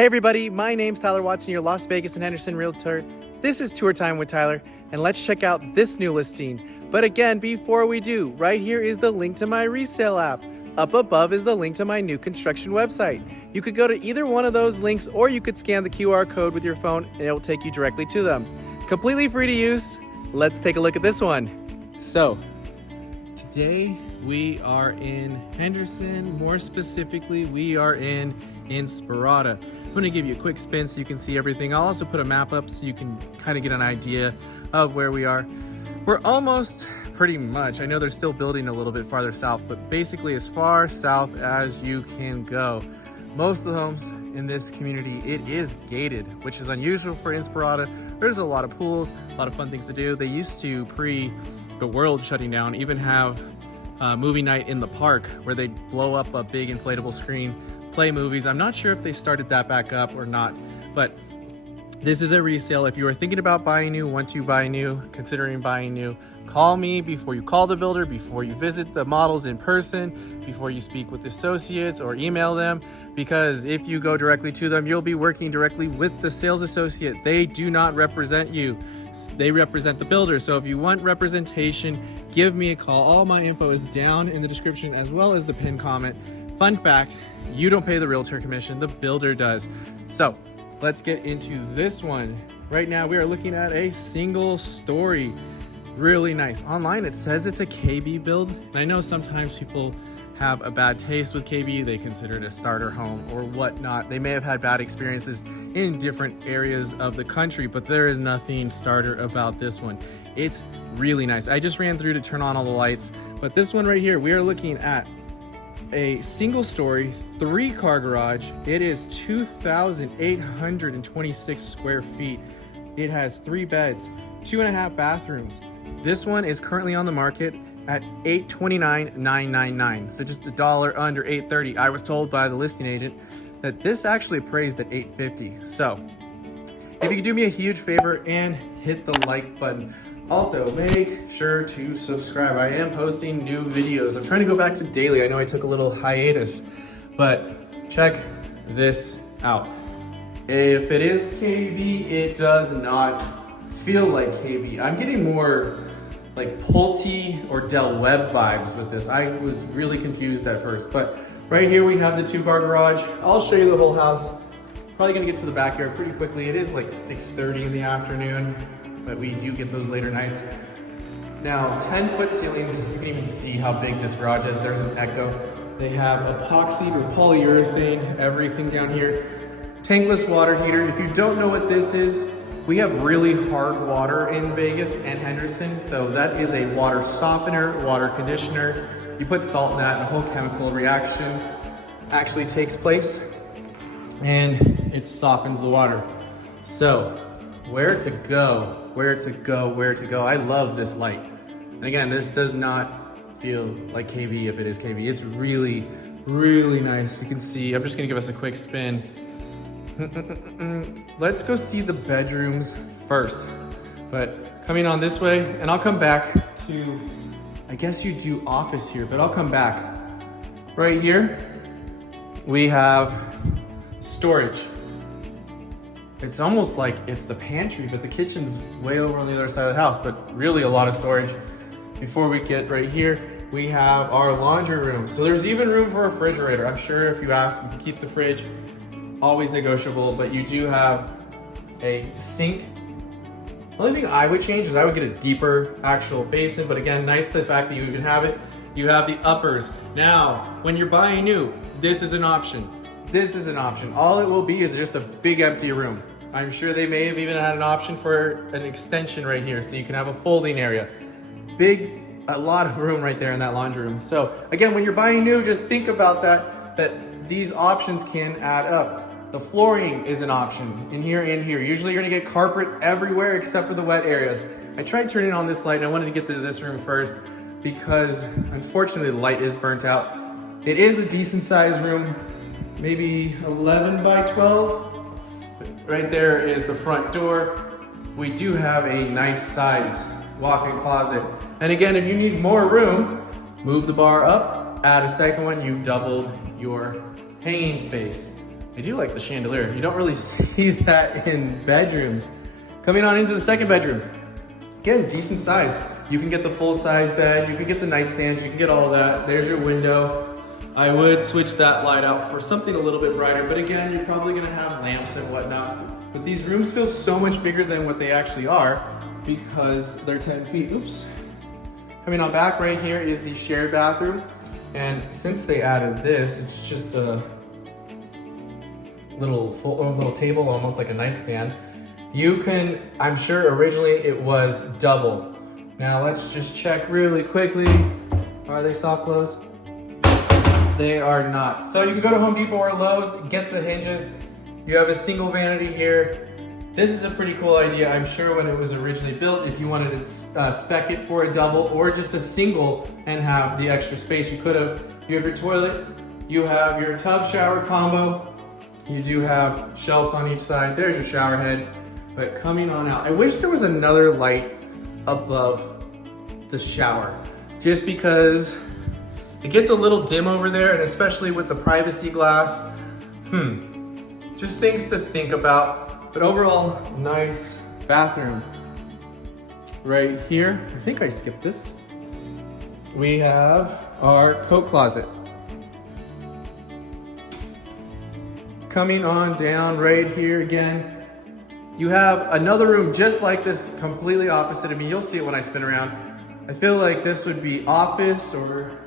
Hey everybody, my name's Tyler Watson, your Las Vegas and Henderson Realtor. This is Tour Time with Tyler, and let's check out this new listing. But again, before we do, right here is the link to my resale app. Up above is the link to my new construction website. You could go to either one of those links, or you could scan the QR code with your phone and it will take you directly to them. Completely free to use. Let's take a look at this one. So, today we are in Henderson. More specifically, we are in Inspirada. I'm going to give you a quick spin so you can see everything. I'll also put a map up so you can kind of get an idea of where we are. We're almost pretty much, I know they're still building a little bit farther south, but basically as far south as you can go. Most of the homes in this community, it is gated, which is unusual for Inspirada. There's a lot of pools, a lot of fun things to do. They used to, pre the world shutting down, even have movie night in the park where they blow up a big inflatable screen, play movies. I'm not sure if they started that back up or not, but this is a resale. If you are thinking about buying new, want to buy new, considering buying new, call me before you call the builder, before you visit the models in person, before you speak with associates or email them, because if you go directly to them, you'll be working directly with the sales associate. They do not represent you. They represent the builder. So if you want representation, give me a call. All my info is down in the description as well as the pinned comment. Fun fact, you don't pay the realtor commission, the builder does. So let's get into this one. Right now we are looking at a single story. Really nice. Online it says it's a KB build, and I know sometimes people have a bad taste with KB. They consider it a starter home or whatnot. They may have had bad experiences in different areas of the country, but there is nothing starter about this one. It's really nice. I just ran through to turn on all the lights, but this one right here, we are looking at a single story, 3-car garage. It is 2,826 square feet. It has 3 beds, 2.5 bathrooms. This one is currently on the market at $829,999. So just $1 under $830. I was told by the listing agent that this actually appraised at $850. So if you could do me a huge favor and hit the like button. Also, make sure to subscribe. I am posting new videos. I'm trying to go back to daily. I know I took a little hiatus, but check this out. If it is KB, it does not feel like KB. I'm getting more like Pulte or Del Webb vibes with this. I was really confused at first, but right here we have the 2-car garage. I'll show you the whole house. Probably gonna get to the backyard pretty quickly. It is like 6:30 in the afternoon, but we do get those later nights. Now, 10-foot ceilings. You can even see how big this garage is. There's an echo. They have epoxy or polyurethane, everything down here. Tankless water heater. If you don't know what this is, we have really hard water in Vegas and Henderson, so that is a water softener, water conditioner. You put salt in that and a whole chemical reaction actually takes place and it softens the water. So where to go, where to go, where to go. I love this light. And again, this does not feel like KB if it is KB. It's really, really nice. You can see, I'm just gonna give us a quick spin. Let's go see the bedrooms first. But coming on this way, and I'll come back to, I guess you do office here, but I'll come back. Right here, we have storage. It's almost like it's the pantry, but the kitchen's way over on the other side of the house, but really a lot of storage. Before we get right here, we have our laundry room. So there's even room for a refrigerator. I'm sure if you ask, you can keep the fridge. Always negotiable, but you do have a sink. The only thing I would change is I would get a deeper actual basin, but again, nice the fact that you even have it. You have the uppers. Now, when you're buying new, this is an option. This is an option. All it will be is just a big empty room. I'm sure they may have even had an option for an extension right here, so you can have a folding area. A lot of room right there in that laundry room. So again, when you're buying new, just think about that these options can add up. The flooring is an option in here and here. Usually you're gonna get carpet everywhere except for the wet areas. I tried turning on this light and I wanted to get to this room first because unfortunately the light is burnt out. It is a decent sized room, maybe 11 by 12. Right there is the front door. We do have a nice size walk-in closet. And again, if you need more room, move the bar up, add a second one, you've doubled your hanging space. I do like the chandelier. You don't really see that in bedrooms. Coming on into the second bedroom. Again, decent size. You can get the full size bed, you can get the nightstands, you can get all that. There's your window. I would switch that light out for something a little bit brighter, but again, you're probably gonna have lamps and whatnot. But these rooms feel so much bigger than what they actually are because they're 10 feet. Oops. Coming on back, right here is the shared bathroom. And since they added this, it's just a little table, almost like a nightstand. You can, I'm sure originally it was double. Now let's just check really quickly. Are they soft close? They are not. So you can go to Home Depot or Lowe's, get the hinges. You have a single vanity here. This is a pretty cool idea. I'm sure when it was originally built, if you wanted to spec it for a double or just a single and have the extra space, you could have. You have your toilet, you have your tub shower combo. You do have shelves on each side. There's your shower head. But coming on out, I wish there was another light above the shower, just because it gets a little dim over there, and especially with the privacy glass. Just things to think about. But overall, nice bathroom. Right here, I think I skipped this. We have our coat closet. Coming on down right here again, you have another room just like this, completely opposite of me. You'll see it when I spin around. I feel like this would be office or,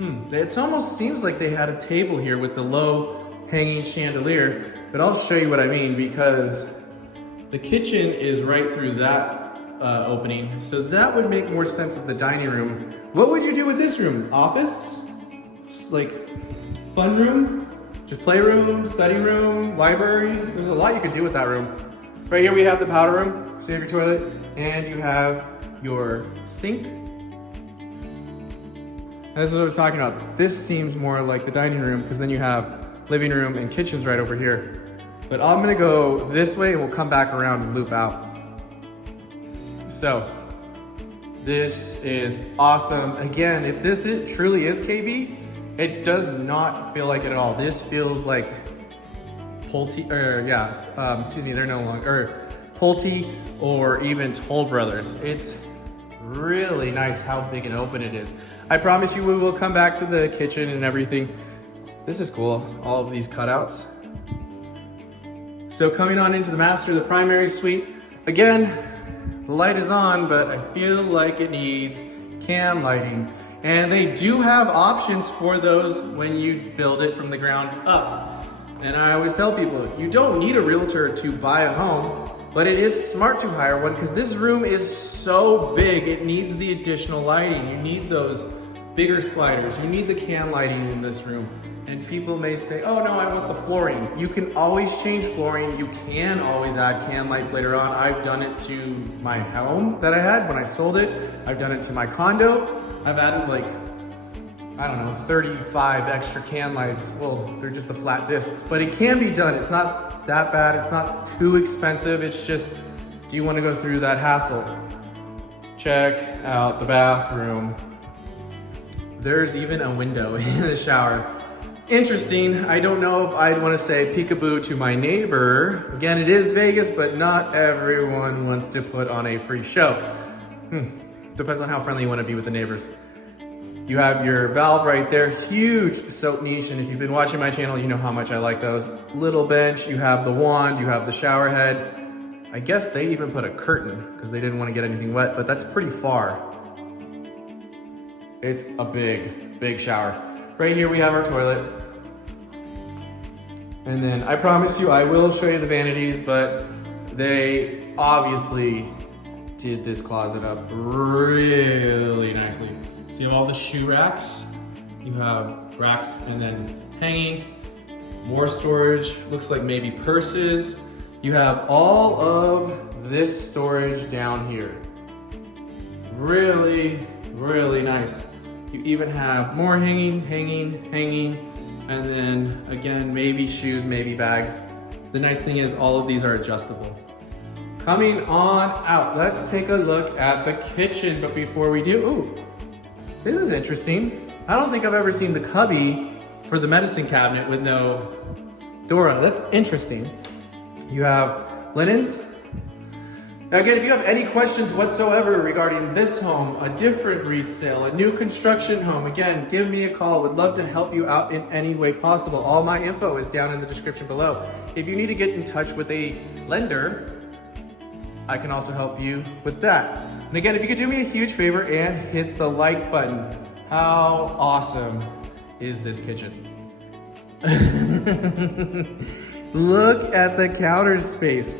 it almost seems like they had a table here with the low hanging chandelier, but I'll show you what I mean because the kitchen is right through that opening. So that would make more sense as the dining room. What would you do with this room? Office? Like fun room? Just playroom, study room, library. There's a lot you could do with that room. Right here we have the powder room, so you have your toilet, and you have your sink. And this is what I was talking about. This seems more like the dining room because then you have living room and kitchens right over here. But I'm gonna go this way and we'll come back around and loop out. So, this is awesome. Again, if this truly is KB, it does not feel like it at all. This feels like Pulte, they're no longer, Pulte or even Toll Brothers. It's really nice how big and open it is. I promise you we will come back to the kitchen and everything. This is cool, all of these cutouts. So coming on into the master, the primary suite. Again, the light is on, but I feel like it needs cam lighting. And they do have options for those when you build it from the ground up. And I always tell people, you don't need a realtor to buy a home, but it is smart to hire one because this room is so big, it needs the additional lighting. You need those bigger sliders. You need the can lighting in this room. And people may say, oh no, I want the flooring. You can always change flooring. You can always add can lights later on. I've done it to my home that I had when I sold it. I've done it to my condo. I've added like, I don't know, 35 extra can lights. Well, they're just the flat discs, but it can be done. It's not that bad. It's not too expensive. It's just, do you want to go through that hassle? Check out the bathroom. There's even a window in the shower. Interesting. I don't know if I'd want to say peekaboo to my neighbor. Again, it is Vegas, but not everyone wants to put on a free show. Depends on how friendly you want to be with the neighbors. You have your valve right there, huge soap niche, and if you've been watching my channel, you know how much I like those. Little bench, you have the wand, you have the shower head. I guess they even put a curtain because they didn't want to get anything wet, but that's pretty far. It's a big, big shower. Right here we have our toilet. And then I promise you, I will show you the vanities, but they obviously did this closet up really nicely. So you have all the shoe racks. You have racks and then hanging, more storage, looks like maybe purses. You have all of this storage down here. Really, really nice. You even have more hanging, and then again, maybe shoes, maybe bags. The nice thing is all of these are adjustable. Coming on out, let's take a look at the kitchen. But before we do, ooh, this is interesting. I don't think I've ever seen the cubby for the medicine cabinet with no Dora, that's interesting. You have linens. Now again, if you have any questions whatsoever regarding this home, a different resale, a new construction home, again, give me a call. Would love to help you out in any way possible. All my info is down in the description below. If you need to get in touch with a lender, I can also help you with that. And again, if you could do me a huge favor and hit the like button. How awesome is this kitchen? Look at the counter space.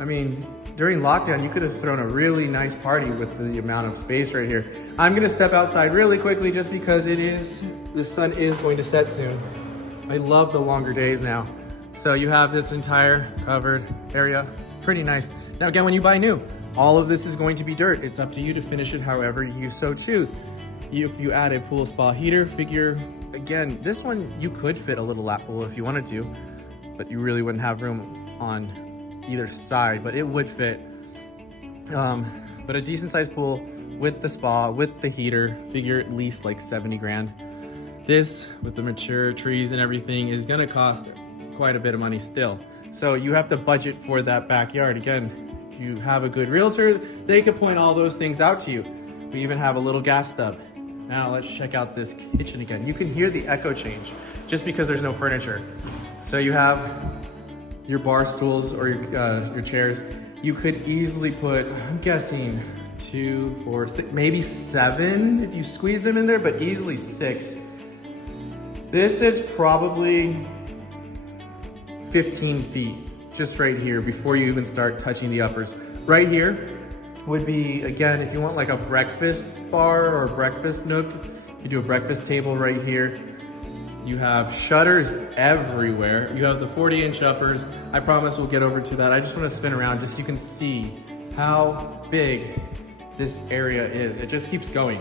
I mean, during lockdown, you could have thrown a really nice party with the amount of space right here. I'm gonna step outside really quickly just because the sun is going to set soon. I love the longer days now. So you have this entire covered area, pretty nice. Now again, when you buy new, all of this is going to be dirt. It's up to you to finish it however you so choose. If you add a pool spa heater, figure, again, this one, you could fit a little lap pool if you wanted to, but you really wouldn't have room on either side, but it would fit. But a decent sized pool with the spa, with the heater, figure at least like 70 grand. This, with the mature trees and everything, is gonna cost quite a bit of money still. So you have to budget for that backyard. Again, if you have a good realtor, they could point all those things out to you. We even have a little gas stub. Now let's check out this kitchen again. You can hear the echo change just because there's no furniture. So you have your bar stools or your chairs. You could easily put, I'm guessing, 2, 4, 6, maybe 7 if you squeeze them in there, but easily 6. This is probably 15 feet just right here before you even start touching the uppers. Right here would be, again, if you want like a breakfast bar or a breakfast nook, you do a breakfast table right here. You have shutters everywhere. You have the 40-inch uppers. I promise we'll get over to that. I just want to spin around just so you can see how big this area is. It just keeps going.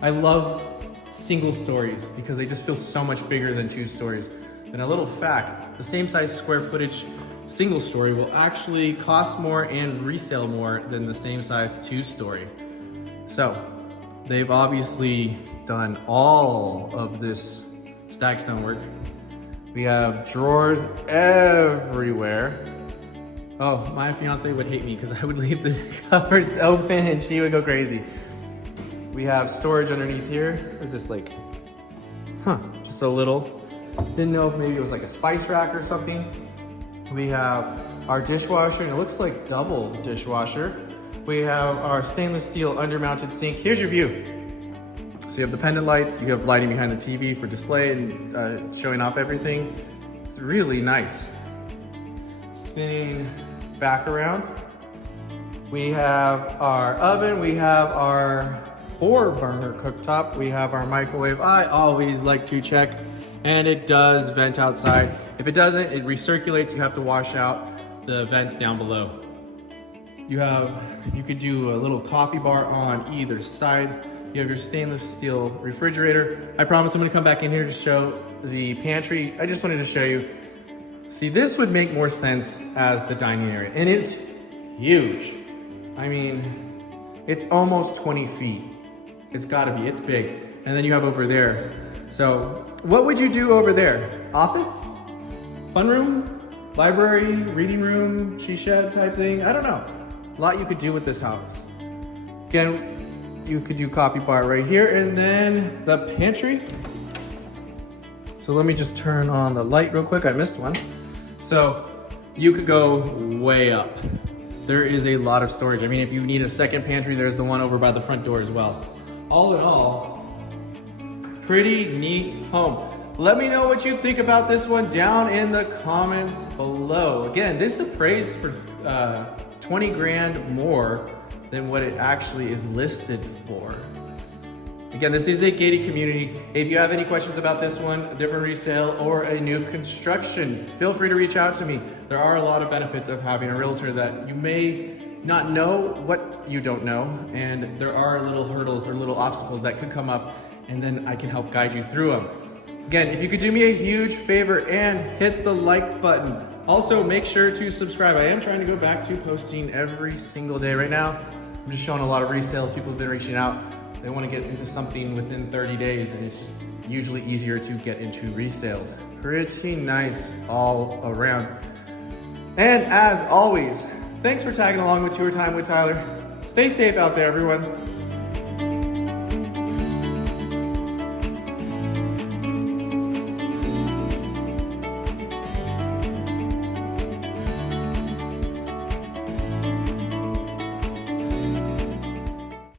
I love single stories because they just feel so much bigger than 2 stories. And a little fact, the same size square footage single story will actually cost more and resell more than the same size 2-story. So they've obviously done all of this stack stone work. We have drawers everywhere. Oh, my fiance would hate me because I would leave the cupboards open and she would go crazy. We have storage underneath here. What is this like? Just a little. Didn't know if maybe it was like a spice rack or something. We have our dishwasher, and it looks like double dishwasher. We have our stainless steel undermounted sink. Here's your view. So you have the pendant lights, you have lighting behind the TV for display and showing off everything. It's really nice. Spinning back around. We have our oven, we have our 4-burner cooktop, we have our microwave. I always like to check, and it does vent outside. If it doesn't, it recirculates. You have to wash out the vents down below. You could do a little coffee bar on either side. You have your stainless steel refrigerator. I promise I'm gonna come back in here to show the pantry. I just wanted to show you. See, this would make more sense as the dining area, and it's huge. I mean, it's almost 20 feet. It's gotta be, it's big. And then you have over there. So what would you do over there? Office? Fun room? Library? Reading room? She shed type thing? I don't know. A lot you could do with this house. Again, you could do coffee bar right here, and then the pantry. So let me just turn on the light real quick. I missed one. So you could go way up. There is a lot of storage. I mean, if you need a second pantry, there's the one over by the front door as well. All in all, pretty neat home. Let me know what you think about this one down in the comments below. Again, this appraised for 20 grand more than what it actually is listed for. Again, this is a gated community. If you have any questions about this one, a different resale, or a new construction, feel free to reach out to me. There are a lot of benefits of having a realtor that you may not know what you don't know, and there are little hurdles or little obstacles that could come up, and then I can help guide you through them. Again, if you could do me a huge favor and hit the like button. Also, make sure to subscribe. I am trying to go back to posting every single day right now. I'm just showing a lot of resales. People have been reaching out. They want to get into something within 30 days, and it's just usually easier to get into resales. Pretty nice all around. And as always, thanks for tagging along with Tour Time with Tyler. Stay safe out there, everyone.